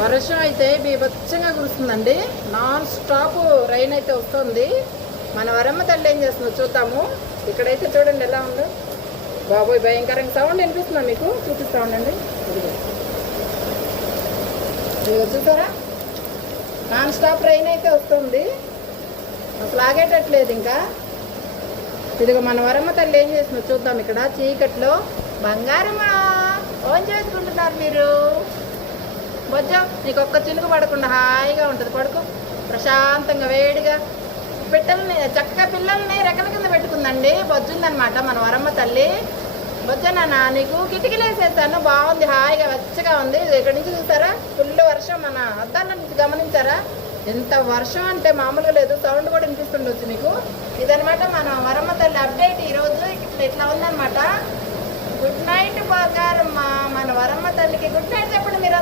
వర్షం అయితే బీభత్సంగా కురుస్తుందండి. నాన్ స్టాప్ రైన్ అయితే వస్తుంది. మన వరమ్మ తల్లి ఏం చేస్తుందో చూద్దాము. ఇక్కడైతే చూడండి ఎలా ఉందో. బాబోయ్ భయంకరంగా సౌండ్ వినిపిస్తుందా మీకు? చూపిస్తా ఉండండి. ఇదిగో చూసారా, నాన్ స్టాప్ రైన్ అయితే వస్తుంది. అసలు ఆగేటట్లేదు ఇంకా. ఇదిగో మన వరమ్మ తల్లి ఏం చేస్తుందో చూద్దాం. ఇక్కడ చీకట్లో బంగారమా ఓన్ చేసుకుంటున్నారు మీరు. బొజ్జం నీకు ఒక్క చిలుకు పడకుండా హాయిగా ఉంటుంది. పడుకో ప్రశాంతంగా వేడిగా. చక్కగా పిల్లల్ని రెక్కల కింద పెట్టుకుందండి. బొజ్జుందనమాట మన వరమ్మ తల్లి. బొజ్జ నాన్న నీకు కిటికీలు వేసేస్తాను, బాగుంది, హాయిగా వెచ్చగా ఉంది. ఇక్కడి నుంచి చూసారా ఫుల్ వర్షం. మన అద్దాల నుంచి గమనించారా ఎంత వర్షం అంటే మామూలుగా లేదు. సౌండ్ కూడా వినిపిస్తుండొచ్చు మీకు. ఇదనమాట మన వరమ్మ తల్లి అప్డేట్ ఈరోజు. ఇట్లా ఉందనమాట. Good night Bangaramma. మన వరమ్మ తల్లికి గుడ్ నైట్ చెప్పండి మీరు.